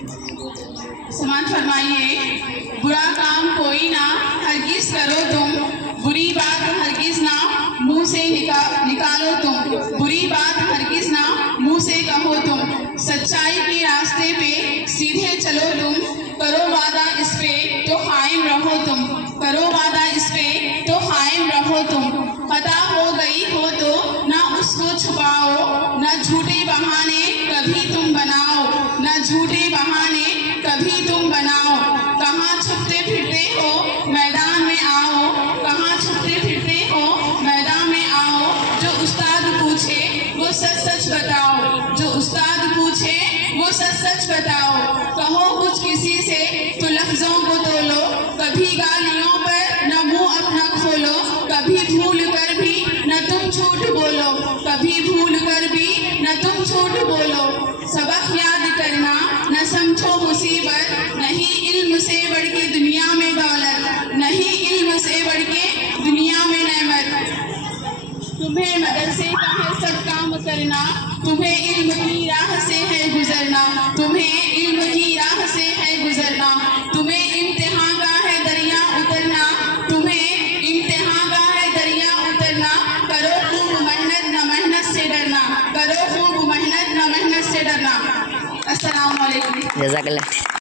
समाज फरमाइए, बुरा काम कोई ना हरगिज करो तुम, बुरी बात हरगिज ना मुंह से निकालो तुम, बुरी बात हरगिज ना मुंह से कहो तुम, सच्चाई के रास्ते पे सीधे चलो तुम, करो वादा इस पे तो कायम रहो तुम, करो वादा इस पे तो कायम रहो तुम, खता हो गई हो तो ना उसको छुपाओ, ना झूठे बहाने कभी तुम बनाओ, ना झूठे बहाने कभी तुम बनाओ, कहाँ छुपते फिरते हो मैदान में आओ, कहाँ छुपते फिरते हो मैदान में आओ, जो उस्ताद पूछे वो सच सच बताओ, जो उस्ताद पूछे वो सच सच बताओ, कहो कुछ किसी से तो लफ्जों को तोलो, कभी गालियों पर न मुंह अपना खोलो, कभी भूल कर भी न तुम झूठ बोलो, कभी भूल कर भी न तुम झूठ बोलो, सबक याद करना न समझो मुसीबत, नहीं इल्म से बढ़ के दुनिया में दौलत, नहीं इल्म से बढ़ के दुनिया में नेमत, तुम्हें मदरसे का है सब काम करना, तुम्हें इल्म की राह से है गुजरना, तुम्हें इल्म की राह से है गुजरना, तुम्हें इम्तिहान का है दरिया उतरना, तुम्हें इम्तिहान का है दरिया उतरना, करो खूब मेहनत न मेहनत से डरना, करो खूब मेहनत न मेहनत से डरना। अस्सलाम वालेकुम। जज़ाकल्लाह।